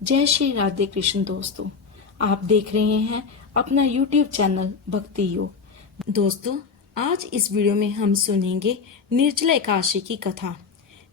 जय श्री राधे कृष्ण दोस्तों। आप देख रहे हैं अपना YouTube चैनल भक्ति योग। दोस्तों, आज इस वीडियो में हम सुनेंगे निर्जला एकादशी की कथा।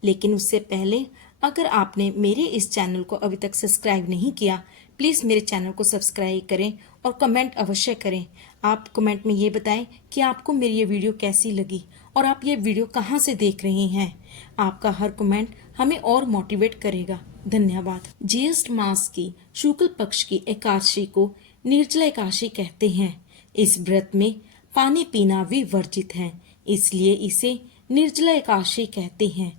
लेकिन उससे पहले अगर आपने मेरे इस चैनल को अभी तक सब्सक्राइब नहीं किया, प्लीज़ मेरे चैनल को सब्सक्राइब करें और कमेंट अवश्य करें। आप कमेंट में ये बताएं कि आपको मेरी ये वीडियो कैसी लगी और आप ये वीडियो कहाँ से देख रहे हैं। आपका हर कमेंट हमें और मोटिवेट करेगा। धन्यवाद। ज्येष्ठ मास की शुक्ल पक्ष की एकादशी को निर्जला एकादशी कहते हैं। इस व्रत में पानी पीना भी वर्जित है, इसलिए इसे निर्जला एकादशी कहते हैं।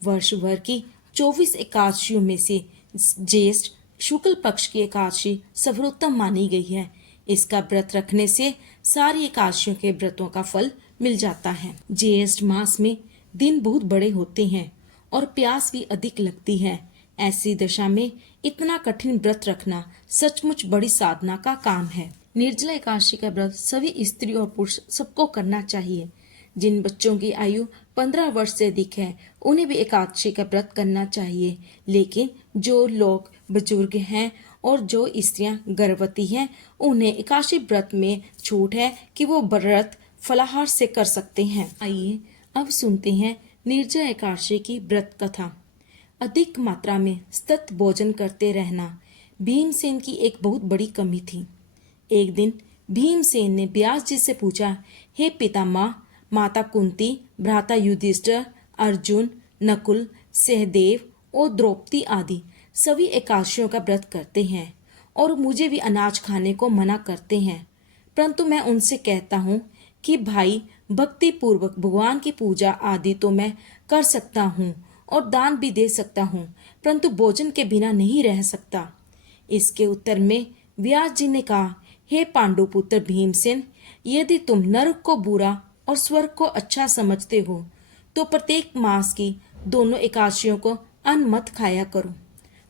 वर्ष भर की 24 एकादशियों में से ज्येष्ठ शुक्ल पक्ष की एकादशी सर्वोत्तम मानी गई है। इसका व्रत रखने से सारी एकादशियों के व्रतों का फल मिल जाता है। ज्येष्ठ मास में दिन बहुत बड़े होते हैं और प्यास भी अधिक लगती है। ऐसी दशा में इतना कठिन व्रत रखना सचमुच बड़ी साधना का काम है। निर्जला एकादशी का व्रत सभी स्त्री और पुरुष सबको करना चाहिए। जिन बच्चों की आयु 15 वर्ष से अधिक है उन्हें भी एकादशी का व्रत करना चाहिए। लेकिन जो लोग बुजुर्ग हैं और जो स्त्रियां गर्भवती हैं उन्हें एकादशी व्रत में छूट है कि वो व्रत फलाहार से कर सकते हैं। आइए अब सुनते हैं निर्जला एकादशी की व्रत कथा। अधिक मात्रा में सतत भोजन करते रहना भीमसेन की एक बहुत बड़ी कमी थी। एक दिन भीमसेन ने व्यास जी से पूछा, हे पितामह, माता कुंती, भ्राता युधिष्ठिर, अर्जुन, नकुल, सहदेव और द्रौपदी आदि सभी एकादशियों का व्रत करते हैं और मुझे भी अनाज खाने को मना करते हैं, परंतु मैं उनसे कहता हूँ कि भाई, भक्ति पूर्वक भगवान की पूजा आदि तो मैं कर सकता हूँ और दान भी दे सकता हूँ, परंतु भोजन के बिना नहीं रह सकता। इसके उत्तर में व्यास जी ने कहा, हे पांडुपुत्र भीमसेन, यदि तुम नरक को बुरा और स्वर्ग को अच्छा समझते हो तो प्रत्येक मास की दोनों एकादशियों को अन्न मत खाया करो।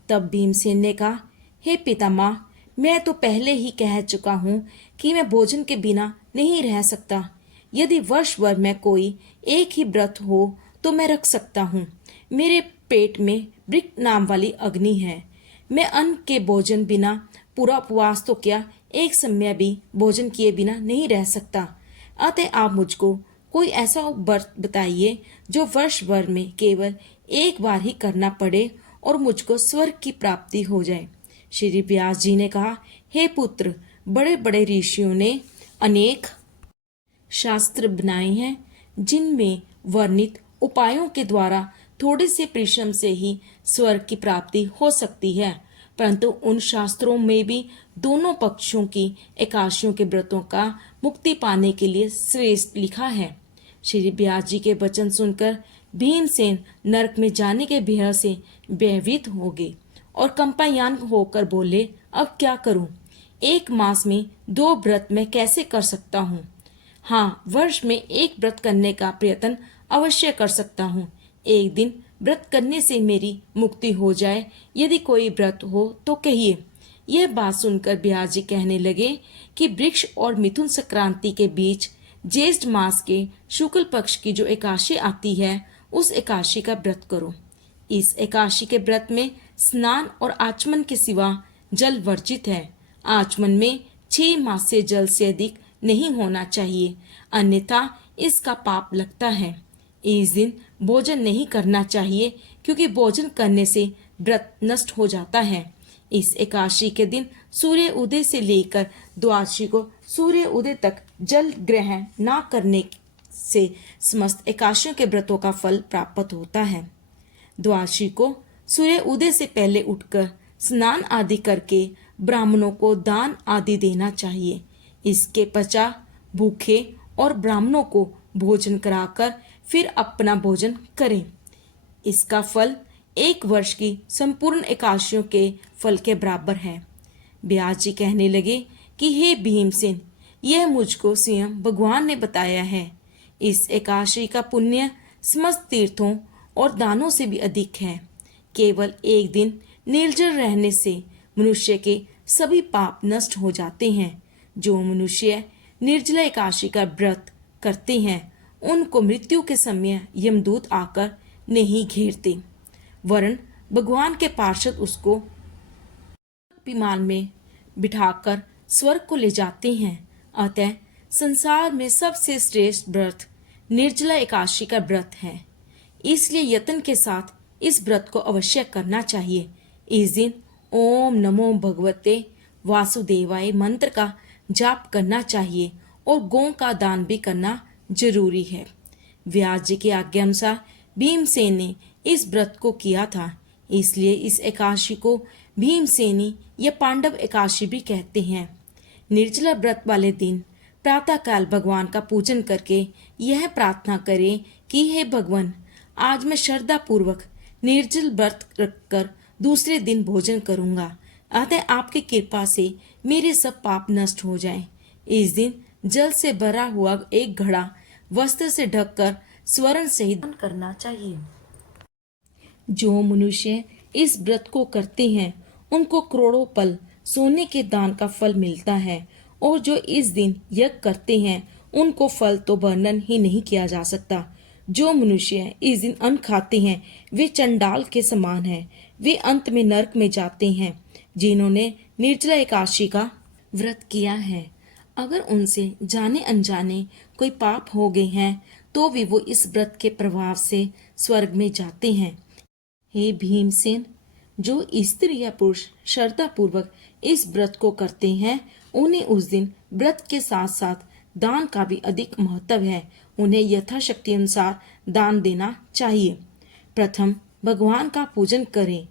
तब भीमसेन ने कहा, हे पितामह, मैं तो पहले ही कह चुका हूँ कि मैं भोजन के बिना नहीं रह सकता। यदि वर्ष भर में कोई एक ही व्रत हो तो मैं रख सकता हूँ। मेरे पेट में वृक्क नाम वाली अग्नि है। मैं अन्न के भोजन बिना पूरा उपवास तो क्या, एक समय भी भोजन किए बिना नहीं रह सकता। अतः आप मुझको कोई ऐसा व्रत बताइए जो वर्ष भर में केवल एक बार ही करना पड़े और मुझको स्वर्ग की प्राप्ति हो जाए। श्री व्यास जी ने कहा, हे पुत्र, बड़े बड़े ऋषियों ने अनेक शास्त्र बनाए हैं जिनमें वर्णित उपायों के द्वारा थोड़े से परिश्रम से ही स्वर्ग की प्राप्ति हो सकती है, परंतु उन शास्त्रों में भी दोनों पक्षों की एकादशियों के व्रतों का मुक्ति पाने के लिए श्रेष्ठ लिखा है। श्री व्यास जी के वचन सुनकर भीमसेन नरक में जाने के भय से भयभीत हो गए और कंपायान होकर बोले, अब क्या करूं? एक मास में 2 व्रत मैं कैसे कर सकता हूं? हाँ, वर्ष में एक व्रत करने का प्रयत्न अवश्य कर सकता हूँ। एक दिन व्रत करने से मेरी मुक्ति हो जाए, यदि कोई व्रत हो तो कहिए। यह बात सुनकर व्यास जी कहने लगे कि वृक्ष और मिथुन संक्रांति के बीच ज्येष्ठ मास के शुक्ल पक्ष की जो एकादशी आती है उस एकादशी का व्रत करो। इस एकादशी के व्रत में स्नान और आचमन के सिवा जल वर्जित है। आचमन में 6 मास से जल से अधिक नहीं होना चाहिए, अन्यथा इसका पाप लगता है। इस दिन भोजन नहीं करना चाहिए क्योंकि भोजन करने से व्रत नष्ट हो जाता है। इस एकादशी के दिन सूर्य उदय से लेकर द्वादशी को सूर्य उदय तक जल ग्रहण न करने से समस्त एकादशियों के व्रतों का फल प्राप्त होता है। द्वादशी को सूर्य उदय से पहले उठकर स्नान आदि करके ब्राह्मणों को दान आदि देना चाहिए। इसके पश्चात भूखे और ब्राह्मणों को भोजन कराकर फिर अपना भोजन करें। इसका फल 1 वर्ष की संपूर्ण एकादशियों के फल के बराबर है। व्यास जी कहने लगे कि हे भीमसेन, यह मुझको स्वयं भगवान ने बताया है। इस एकादशी का पुण्य समस्त तीर्थों और दानों से भी अधिक है। केवल एक दिन निर्जल रहने से मनुष्य के सभी पाप नष्ट हो जाते हैं। जो मनुष्य निर्जला एकादशी का व्रत करते हैं उनको मृत्यु के समय यमदूत आकर नहीं घेरते, वरन भगवान के पार्षद उसको विमान में बिठाकर स्वर्ग को ले जाते हैं। अतः संसार में सबसे श्रेष्ठ व्रत निर्जला एकादशी का व्रत है। इसलिए यत्न के साथ इस व्रत को अवश्य करना चाहिए। इस दिन ओम नमो भगवते वासुदेवाय मंत्र का जाप करना चाहिए और गौ का दान भी करना जरूरी है। व्यास जी की आज्ञा अनुसार भीमसेन ने इस व्रत को किया था, इसलिए इस एकादशी को भीमसेनी या पांडव एकादशी भी कहते हैं। निर्जला व्रत वाले दिन प्रातःकाल भगवान का पूजन करके यह प्रार्थना करें कि हे भगवान, आज मैं श्रद्धा पूर्वक निर्जल व्रत रखकर दूसरे दिन भोजन करूंगा। अतः आपकी कृपा से मेरे सब पाप नष्ट हो जाएं। इस दिन जल से भरा हुआ एक घड़ा वस्त्र से ढककर स्वर्ण सहित करना चाहिए। जो मनुष्य इस व्रत को करते हैं उनको करोड़ों पल सोने के दान का फल मिलता है, और जो इस दिन यज्ञ करते हैं उनको फल तो वर्णन ही नहीं किया जा सकता। जो मनुष्य इस दिन अन्न खाते हैं वे चंडाल के समान हैं, वे अंत में नरक में जाते हैं। जिन्होंने निर्जला एकादशी का व्रत किया है, अगर उनसे जाने अनजाने कोई पाप हो गए हैं तो भी वो इस व्रत के प्रभाव से स्वर्ग में जाते हैं। हे भीमसेन, जो स्त्री या पुरुष श्रद्धा पूर्वक इस व्रत को करते हैं उन्हें उस दिन व्रत के साथ साथ दान का भी अधिक महत्व है। उन्हें यथाशक्ति अनुसार दान देना चाहिए। प्रथम भगवान का पूजन करें,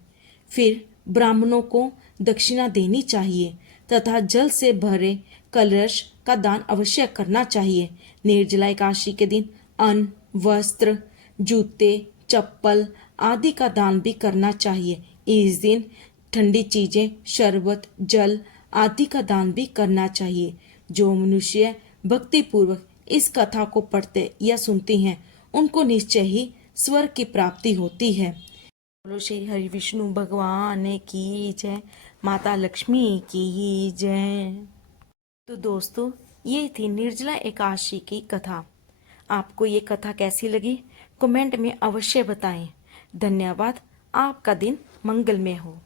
फिर ब्राह्मणों को दक्षिणा देनी चाहिए तथा जल से भरे कलश का दान अवश्य करना चाहिए। निर्जला एकादशी के दिन अन्न, वस्त्र, जूते, चप्पल आदि का दान भी करना चाहिए। इस दिन ठंडी चीजें, शरबत, जल आदि का दान भी करना चाहिए। जो मनुष्य भक्ति पूर्वक इस कथा को पढ़ते या सुनते हैं उनको निश्चय ही स्वर्ग की प्राप्ति होती है। बोलो श्री हरि विष्णु भगवान की जय, माता लक्ष्मी की जय। तो दोस्तों, ये थी निर्जला एकादशी की कथा। आपको ये कथा कैसी लगी कमेंट में अवश्य बताएं। धन्यवाद। आपका दिन मंगलमय हो।